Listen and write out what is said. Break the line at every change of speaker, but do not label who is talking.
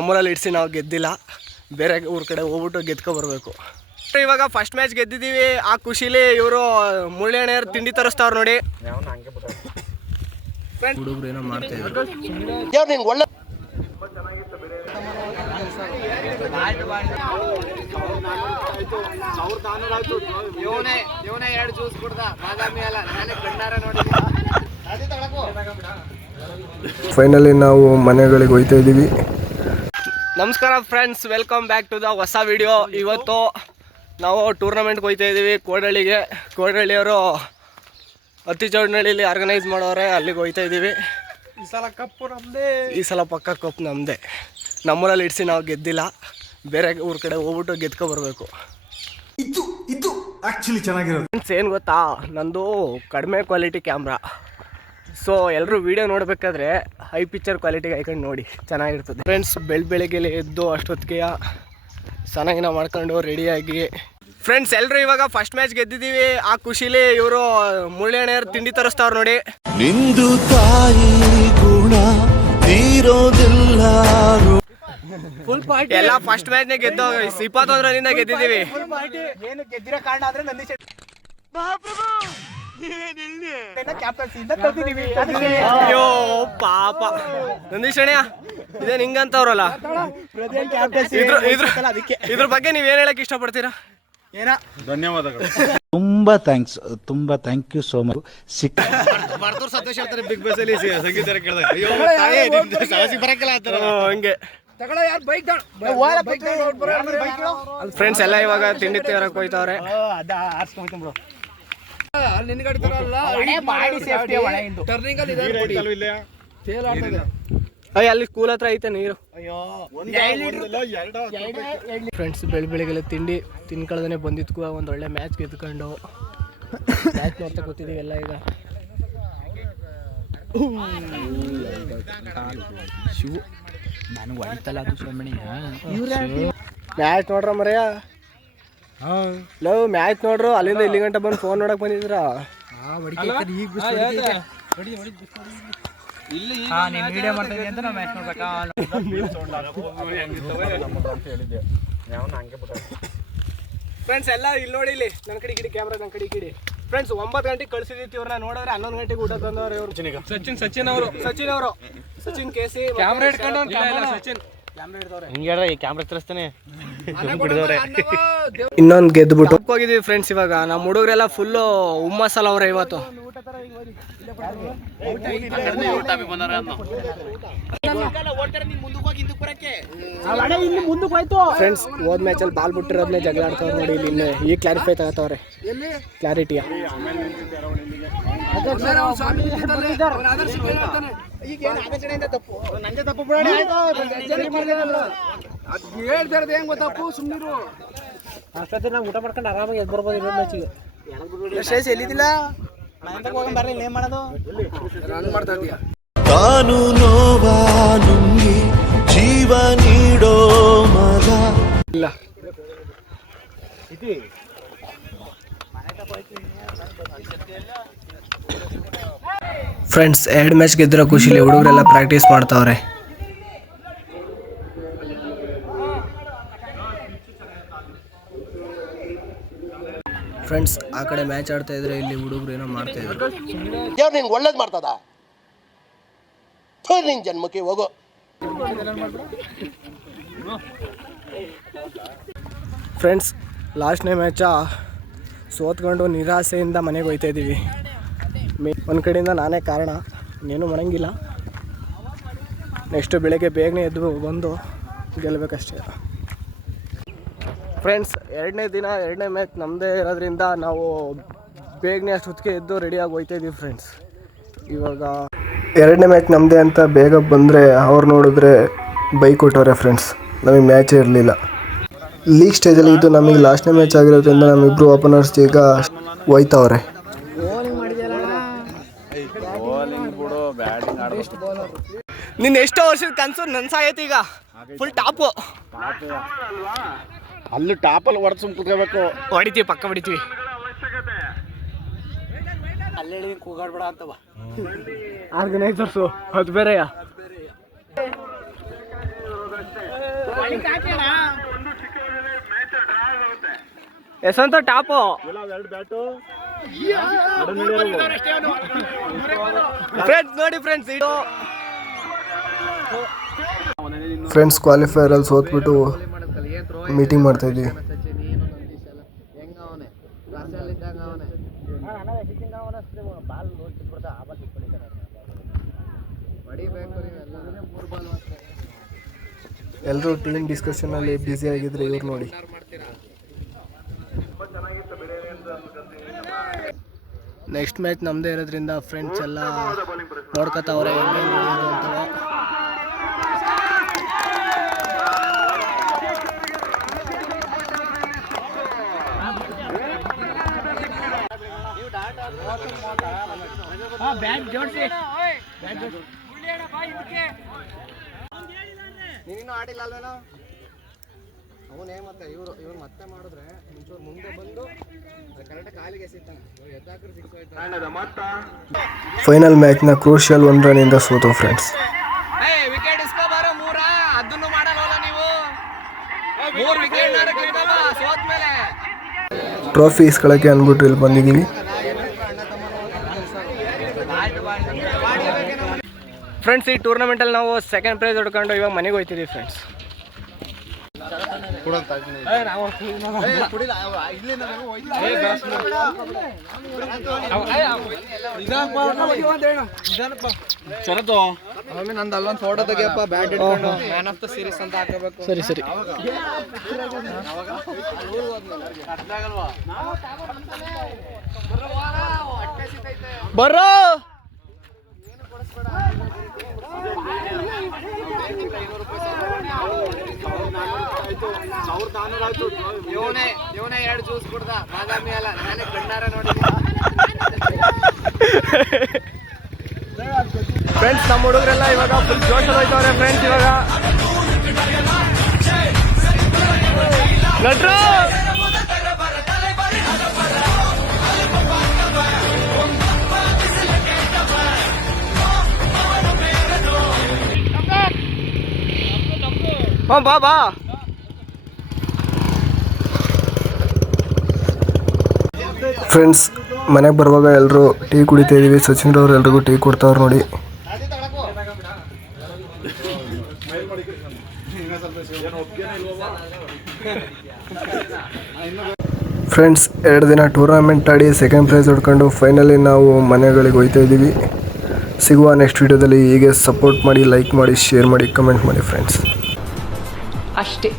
ನಮ್ಮೂರಲ್ಲಿ ಇಡ್ಸಿ ನಾವು ಗೆದ್ದಿಲ್ಲ. ಬೇರೆ ಊರ ಕಡೆ ಹೋಗ್ಬಿಟ್ಟು ಗೆದ್ಕೊ ಬರಬೇಕು. ಇವಾಗ ಫಸ್ಟ್ ಮ್ಯಾಚ್ ಗೆದ್ದಿದ್ದೀವಿ. ಆ ಖುಷಿಲಿ ಇವರು ಮುಳ್ಳೆಣ್ಣೆ ತಿಂಡಿ ತರಿಸ್ತಾವ್ರು ನೋಡಿ. ಹುಡುಗರು ಏನೋ ಮಾಡ್ತಾ ಇದ್ರು. ಫೈನಲಿ ನಾವು ಮನೆಗಳಿಗೆ ಹೋಯ್ತಾ ಇದ್ದೀವಿ. ನಮಸ್ಕಾರ friends welcome back to the ಹೊಸ ವಿಡಿಯೋ ಇವತ್ತು ನಾವು ಟೂರ್ನಮೆಂಟ್ಗೆ ಹೋಯ್ತಾ ಇದ್ದೀವಿ. ಕೋಡಹಳ್ಳಿಗೆ ಕೋಡಹಳ್ಳಿಯವರು ಅತಿ ಚೌಡನಹಳ್ಳಿಲಿ ಆರ್ಗನೈಸ್ ಮಾಡೋರೆ. ಅಲ್ಲಿಗೆ ಹೋಯ್ತಾ ಇದ್ದೀವಿ.
ಈ ಸಲ ಕಪ್ಪು ನಮ್ದೇ.
ಈ ಸಲ ಪಕ್ಕ ಕಪ್ ನಮ್ಮದೇ ನಮ್ಮೂರಲ್ಲಿ ಇಡಿಸಿ ನಾವು ಗೆದ್ದಿಲ್ಲ. ಬೇರೆ ಊರ ಕಡೆ ಹೋಗ್ಬಿಟ್ಟು ಗೆದ್ಕೊ ಬರಬೇಕು.
ಇದು ಇದು ಆಕ್ಚುಲಿ ಚೆನ್ನಾಗಿರೋದು.
ಫ್ರೆಂಡ್ಸ್ ಏನು ಗೊತ್ತಾ? ನಂದು ಕಡಿಮೆ ಕ್ವಾಲಿಟಿ ಕ್ಯಾಮ್ರಾ ಸೊ ಎಲ್ಲರೂ ವೀಡಿಯೋ ನೋಡಬೇಕಾದ್ರೆ ಹೈ ಪಿಕ್ಚರ್ ಕ್ವಾಲಿಟಿಗೆ ಹಾಕೊಂಡು ನೋಡಿ. ಚೆನ್ನಾಗಿರ್ತದೆ. ಫ್ರೆಂಡ್ಸ್ ಬೆಳ ಬೆಳಗ್ಗೆಲೆ ಎದ್ದು ಅಷ್ಟೊತ್ತಿಗೆ ಚೆನ್ನಾಗಿ ನಾವು ಮಾಡ್ಕೊಂಡು ರೆಡಿಯಾಗಿ ಫ್ರೆಂಡ್ಸ್ ಎಲ್ಲರೂ ಇವಾಗ ಫಸ್ಟ್ ಮ್ಯಾಚ್ ಗೆದ್ದಿದ್ದೀವಿ. ಆ ಖುಷಿಲಿ ಇವರು ಮುಳ್ಳೆಣ್ಣೆಯರು ತಿಂಡಿ ತರಿಸ್ತಾವ್ರು ನೋಡಿ.
ನಿಂದು ತಾಯಿ ಗುಣ ತೀರೋದಿಲ್ಲ
ಫುಲ್ ಪಾರ್ಟಿ
ಎಲ್ಲ ಫಸ್ಟ್ ಮ್ಯಾಚ್ನೇ ಗೆದ್ದು ಇಪ್ಪತ್ತೊಂದರಿಂದ ಗೆದ್ದಿದ್ದೀವಿ.
ಏನು ಗೆದ್ದಿರೋ ಕಾರಣ ಅಂದ್ರೆ ನಂದಿ
ಅಯ್ಯೋ ಪಾಪ. ನಂದೀಶ್ ಅಣ್ಣ ಇದೇ ಹಿಂಗಂತವ್ರಲ್ಲ? ಇದ್ರ ಬಗ್ಗೆ ನೀವ್ ಏನ್ ಹೇಳಕ್ ಇಷ್ಟಪಡ್ತೀರಾ?
ಏನ?
ತುಂಬಾ ಥ್ಯಾಂಕ್ಸ್ ತುಂಬಾ ಥ್ಯಾಂಕ್ ಯು ಸೋ ಮಚ್ ಸಿಕ್
ಬಿಗ್ ಬಾಸ್ ಅಲ್ಲಿ ಸಂಗೀತ ಹಂಗೆ.
ಯಾರು? ಬೈಕ್
ಫ್ರೆಂಡ್ಸ್ ಎಲ್ಲ ಇವಾಗ ತಿಂಡಿ ತೇರಕ್ ಹೋಯ್ತಾವ್ರೆ.
ಅದ ಆರ್ಸ್ಕೊಂಡ್ ಬ್ರೋ ಟರ್ನಿಂಗ್ ಅಲ್ಲಿ ಇದೆ. ಫೇಲ್ ಆಗ್ತದೆ
ಅಯ್ಯ ಅಲ್ಲಿ ಸ್ಕೂಲ್ ಹತ್ರ ಐತೆ ನೀರು.
ಅಯ್ಯೋ
ಫ್ರೆಂಡ್ಸ್ ಬೆಳಿ ಬೆಳಿಗ್ಗೆಲ್ಲ ತಿಂಡಿ ತಿನ್ಕೊಳ್ದೇ ಬಂದಿದ್ಕು ಒಂದು ಒಳ್ಳೆ ಮ್ಯಾಚ್ ಗೆದ್ಕೊಂಡು. ಮ್ಯಾಚ್ ನೋಡ್ತಾ ಕೂತಿದ್ದೀವಿ ಎಲ್ಲ ಈಗ. ಶಿವು ನಾನು ಹೊಡಿತಲ್ಲ ಅದು ಮ್ಯಾಚ್ ನೋಡ್ರ ಮರೆಯ? ಲವ್ ಮ್ಯಾಚ್ ನೋಡ್ರು ಅಲ್ಲಿಂದ ಇಲ್ಲಿ ಗಂಟೆ ಬಂದು ಫೋನ್ ನೋಡಕ್ ಬಂದಿದ್ರ ಫ್ರೆಂಡ್ಸ್ ಎಲ್ಲ ಇಲ್ಲಿ ನೋಡಿ ಇಲ್ಲಿ ನನ್ನ ಕಡೆ ಕಿಡಿ ಕ್ಯಾಮ್ರಾ ನನ್ನ ಕಡೆ ಕಿಡಿ. ಫ್ರೆಂಡ್ಸ್ ಒಂಬತ್ತು ಗಂಟೆಗೆ ಕಳ್ಸಿದಿತ್ತು ಇವ್ರನ್ನ ನೋಡಿದ್ರೆ ಹನ್ನೊಂದು ಗಂಟೆಗೆ ಊಟ ತಂದವ್ರು ಇವ್ರು.
ಸಚಿನ್ ಸಚಿನ್ ಅವರು.
ಸಚಿನ್ ಅವರು. ಸಚಿನ್ ಕೇಸಿ
ಕ್ಯಾಮ್ರಾ ಇಟ್ಕೊಂಡು
ಸಚಿನ್. ಕ್ಯಾಮ್ರಾ ಹಿಡ್ದವ್ರೆ.
ಹಿಂಗೆ ಈ ಕ್ಯಾಮ್ರಾ ತರಿಸ್ತಾನೆ.
ಇನ್ನೊಂದು ಗೆದ್ದುಬಿಟ್ಟು ಹೋಗಿದ್ದೀವಿ ಫ್ರೆಂಡ್ಸ್ ಇವಾಗ. ನಮ್ಮ ಹುಡುಗರೆಲ್ಲ ಫುಲ್ಲು ಹುಮ್ಮಸ್ಸಲ್ಲ ಅವ್ರೆ ಇವತ್ತು. ಫ್ರೆಂಡ್ಸ್ ಹೋದ್ ಮ್ಯಾಚಲ್ಲಿ ಬಾಲ್ ಬಿಟ್ಟಿರೋದ್ನೆ ಜಗಳ ಆಡ್ತಾವ್ರೆ ನೋಡಿ ಇಲ್ಲಿ ಇನ್ನು. ಈಗ ಕ್ಲಾರಿಫೈ ತಗೋತಾವ್ರೆ. ಕ್ಲಾರಿಟಿಯ
ಹೇಳ್ತಾರದು ಹೆಂಗ್ ಗೊತ್ತಪ್ಪು? ಸುಮ್ಮನಿರು
ಅಷ್ಟೊತ್ತಿಗೆ ನಾವು ಊಟ ಮಾಡ್ಕೊಂಡು ಆರಾಮಾಗಿ ಎದ್ದು ಬರ್ಬೋದು ಇನ್ನೊಂದು ಮ್ಯಾಚಿಗೆ
ಎಲ್ಲಿದ್ದಿಲ್ಲ ಬರ್ರಿ ಏನ್ ಮಾಡೋದು?
ಹಂಗೆ ಮಾಡ್ತಾ ಇದೀಯ?
ತಾನು ನೋವಾ ನುಂಗಿ ಜೀವ ನೀಡೋ ಮಗ.
ಇಲ್ಲ. ಫ್ರೆಂಡ್ಸ್ ಎರಡು ಮ್ಯಾಚ್ ಗೆದ್ದಿರೋ ಖುಷಿಲಿ ಹುಡುಗರೆಲ್ಲ ಪ್ರಾಕ್ಟೀಸ್ ಮಾಡ್ತಾವ್ರೆ. ಫ್ರೆಂಡ್ಸ್ ಆ ಕಡೆ ಮ್ಯಾಚ್ ಆಡ್ತಾ ಇದ್ರೆ ಇಲ್ಲಿ ಹುಡುಗರು ಏನೋ ಮಾಡ್ತಾ ಇದ್ರು.
ದೇವ್ರು ನಿನ್ಗೆ ಒಳ್ಳೇದು ಮಾಡ್ತದ? ಥು, ನಿನ್ ಜನ್ಮಕ್ಕೆ ಹೋಗೋ.
ಫ್ರೆಂಡ್ಸ್ ಲಾಸ್ಟ್ನೇ ಮ್ಯಾಚ ಸೋತ್ಕೊಂಡು ನಿರಾಸೆಯಿಂದ ಮನೆಗೆ ಹೋಯ್ತಾ ಇದ್ದೀವಿ ಮೇ ಒಂದು ಕಡೆಯಿಂದ ನಾನೇ ಕಾರಣ ಇನ್ನೇನು ಮಾಡಂಗಿಲ್ಲ ನೆಕ್ಸ್ಟ್ ಬೆಳಗ್ಗೆ ಬೇಗನೆ ಎದ್ದು ಬಂದು ಗೆಲ್ಲಬೇಕಷ್ಟೇ ಫ್ರೆಂಡ್ಸ್ ಎರಡನೇ ದಿನ, ಎರಡನೇ ಮ್ಯಾಚ್ ನಮ್ಮದೇ ಇರೋದ್ರಿಂದ ನಾವು ಬೇಗನೆ ಅಷ್ಟೊತ್ತಿಗೆ ಎದ್ದು ರೆಡಿಯಾಗಿ ಹೋಯ್ತಾ ಇದ್ದೀವಿ ಫ್ರೆಂಡ್ಸ್ ಇವಾಗ ಎರಡನೇ ಮ್ಯಾಚ್ ನಮ್ಮದೇ ಅಂತ ಬೇಗ ಬಂದರೆ ಅವ್ರು ನೋಡಿದ್ರೆ ಬೈಕ್ ಕೊಟ್ಟವ್ರೆ ಫ್ರೆಂಡ್ಸ್ ನಮಗೆ ಮ್ಯಾಚೇ ಇರಲಿಲ್ಲ. ಲೀಗ್ ಸ್ಟೇಜಲ್ಲಿ ಇದು ನಮಗೆ ಲಾಸ್ಟ್ನೇ ಮ್ಯಾಚ್ ಆಗಿರೋದ್ರಿಂದ ನಮ್ಮಿಬ್ಬರು ಓಪನರ್ಸ್ ಈಗ ಹೋಯ್ತವ್ರೆ. ನಿನ್ನ ಎಷ್ಟೋ ವರ್ಷದ ಕನಸು ನನ್ಸಾಗೈತಿ ಈಗ. ಫುಲ್ ಟಾಪು
ಅಲ್ಲಿ ಟಾಪಲ್ಲಿ ಹೊಡೆದು ಸುಮ್ ಕುತ್ಕೋಬೇಕು.
ಹೊಡಿತೀವಿ ಪಕ್ಕ ಹೊಡಿತೀವಿ.
ಅಲ್ಲಿ ಕೂಗಾಡ್ಬೇಡ ಅಂತವ
ಆರ್ಗನೈಸರ್ಸು ಅದು ಬೇರೆಯ?
ಯಶವಂತ ಟಾಪು. ಫ್ರೆಂಡ್ಸ್ ನೋಡಿ ಫ್ರೆಂಡ್ಸ್ ಇದು. ಫ್ರೆಂಡ್ಸ್ ಕ್ವಾಲಿಫೈರಲ್ಲಿ ಸೋತ್ಬಿಟ್ಟು ಮೀಟಿಂಗ್ ಮಾಡ್ತಾ ಇದ್ದೀವಿ ಎಲ್ಲರೂ ಟೀಮ್ ಡಿಸ್ಕಷನಲ್ಲಿ ಬ್ಯುಸಿ ಆಗಿದ್ರೆ ಇವ್ರು ನೋಡಿ. ನೆಕ್ಸ್ಟ್ ಮ್ಯಾಚ್ ನಮ್ಮದೇ ಇರೋದ್ರಿಂದ ಫ್ರೆಂಡ್ಸ್ ಎಲ್ಲ ನೋಡ್ಕೊತಾವ್ರೆ ಹೆಂಗೆ ಜೋಡಿಸಿ
ನೀನು ಆಡಿಲ್ಲ ಅಲ್ವೇನೋ ಅವನೇ ಮತ್ತೆ ಇವರು ಇವ್ರು ಮತ್ತೆ ಮಾಡಿದ್ರೆ ಒಂಚೂರು ಮುಂದೆ ಬಂದು ಕರೆಕ್ಟ್ ಕಾಲಿಗೆ ಎಸಿತಾನೆ. ಎದ್ದಾಕ್ರೆ ಸಿಕ್ಸ್ ಹೋಯ್ತಾನೆ
ಫೈನಲ್ ಮ್ಯಾಚ್ನ ಕ್ರೂಷಿಯಲ್ ಒನ್ ರನ್ನಿಂದ ಸೋತು ಫ್ರೆಂಡ್ಸ್
ವಿಕೆಟ್ ಇಸ್ಕೋಬಾರೋ ಮೂರ. ಅದನ್ನು ಮಾಡಲ್ವಲ್ಲ ನೀವು? ಮೂರ್ ವಿಕೆಟ್ ಸೋತ್ಮೇಲೆ.
ಟ್ರೋಫಿ ಇಸ್ಕೊಳಕ್ಕೆ ಅಂದ್ಬಿಟ್ಟು ಇಲ್ಲಿ ಬಂದಿದ್ದೀವಿ ಫ್ರೆಂಡ್ಸ್ ಈ ಟೂರ್ನಮೆಂಟಲ್ಲಿ ನಾವು ಸೆಕೆಂಡ್ ಪ್ರೈಸ್ ಹೊಡ್ಕೊಂಡು ಇವಾಗ ಮನೆಗೆ ಹೋಯ್ತೀವಿ ಫ್ರೆಂಡ್ಸ್
ಫೋಟೋ ತೆಗಿಯಪ್ಪ batsman of the series ಅಂತ ಹಾಕಬೇಕು.
ಸರಿ ಸರಿ. ಬರ್ರೋ!
ಇವನೇ ಇವನೇ ಎರಡು ಜ್ಯೂಸ್ ಕುಡ್ದ. ಬಾದಾಮಿ ಅಲ್ಲ. ನಾನೇ ಕಣ್ಣಾರ ನೋಡಿ
ಫ್ರೆಂಡ್ಸ್ ನಮ್ಮ ಹುಡುಗರೆಲ್ಲ ಇವಾಗ ಫುಲ್ ಜೋಶಲ್ಲಿ ಹೋಯ್ತವ್ರೆ ಫ್ರೆಂಡ್ಸ್ ಇವಾಗ. ನಟ್ರು ಬಾ ಬಾ. ಫ್ರೆಂಡ್ಸ್ ಮನೆಗೆ ಬರುವಾಗ ಎಲ್ಲರೂ ಟೀ ಕುಡಿತಾ ಇದ್ದೀವಿ ಸಚಿನ್ ರವ್ರು ಎಲ್ರಿಗೂ ಟೀ ಕೊಡ್ತಾವ್ರು ನೋಡಿ. ಫ್ರೆಂಡ್ಸ್ ಎರಡು ದಿನ ಟೂರ್ನಮೆಂಟ್ ಆಡಿ ಸೆಕೆಂಡ್ ಪ್ರೈಸ್ ಹೊಡ್ಕೊಂಡು ಫೈನಲಿ ನಾವು ಮನೆಗಳಿಗೆ ಹೋಯ್ತಾ ಇದ್ದೀವಿ ಸಿಗುವ ನೆಕ್ಸ್ಟ್ ವಿಡಿಯೋದಲ್ಲಿ ಹೀಗೆ ಸಪೋರ್ಟ್ ಮಾಡಿ ಲೈಕ್ ಮಾಡಿ ಶೇರ್ ಮಾಡಿ ಕಮೆಂಟ್ ಮಾಡಿ ಫ್ರೆಂಡ್ಸ್
ಅಷ್ಟೇ.